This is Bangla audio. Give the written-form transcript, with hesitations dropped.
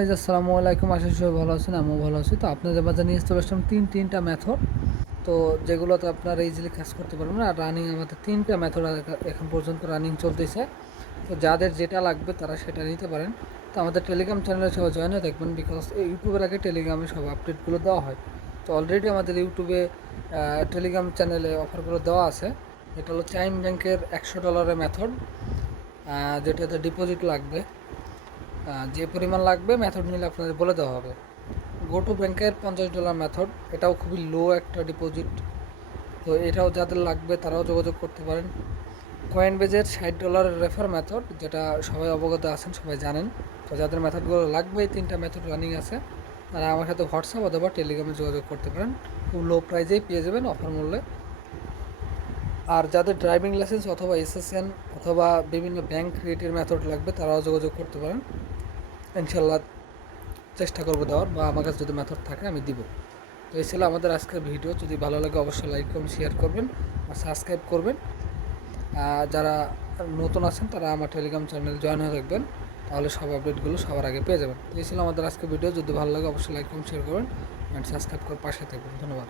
আসসালামু আলাইকুম, আশা করি সবাই ভালো আছেন। আমিও ভালো আছি। তো আপনাদের মাঝে নিয়ে চলে আসলাম তিনটা মেথড, তো যেগুলোতে আপনারা ইজিলি কাজ করতে পারবেন। আর রানিং আমাদের তিনটা মেথড এখন পর্যন্ত রানিং চলতেছে। তো যাদের যেটা লাগবে তারা সেটা নিতে পারেন। তো আমাদের টেলিগ্রাম চ্যানেলে সবাই জয়েন হয়ে দেখবেন, বিকজ ইউটিউবের আগে টেলিগ্রামে সব আপডেটগুলো দেওয়া হয়। তো অলরেডি আমাদের ইউটিউবে টেলিগ্রাম চ্যানেলে অফারগুলো দেওয়া আছে। এটা হলো চাইম ব্যাংকের $100 মেথড, যেটাতে ডিপোজিট লাগবে। যে পরিমাণ লাগবে মেথড নিলে আপনাদের বলে দেওয়া হবে। গো টু ব্যাংকের $50 মেথড, এটাও খুবই লো একটা ডিপোজিট। তো এটাও যাদের লাগবে তারাও যোগাযোগ করতে পারেন। কয়েনবেজের $60 রেফার মেথড, যেটা সবাই অবগত আছেন, সবাই জানেন। তো যাদের মেথডগুলো লাগবে, এই তিনটা মেথড রানিং আছে, তারা আমার সাথে হোয়াটসঅ্যাপ অথবা টেলিগ্রামে যোগাযোগ করতে পারেন। খুব লো প্রাইজেই পেয়ে যাবেন, অফার মূল্যে। আর যাদের ড্রাইভিং লাইসেন্স অথবা এসএসএন অথবা বিভিন্ন ব্যাংক ক্রিয়েটের মেথড লাগবে, তারাও যোগাযোগ করতে পারেন। ইনশাল্লাহ চেষ্টা করবো দেওয়ার, বা আমার কাছে যদি মেথড থাকে আমি দিব। তো এই ছিল আমাদের আজকের ভিডিও। যদি ভালো লাগে অবশ্যই লাইক করবেন, শেয়ার করবেন আর সাবস্ক্রাইব করবেন। যারা নতুন আছেন তারা আমার টেলিগ্রাম চ্যানেল জয়েন হয়ে থাকবেন, তাহলে সব আপডেটগুলো সবার আগে পেয়ে যাবেন। এই ছিল আমাদের আজকের ভিডিও। যদি ভালো লাগে অবশ্যই লাইক করবেন, শেয়ার করবেন অ্যান্ড সাবস্ক্রাইব করে পাশে থাকবেন। ধন্যবাদ।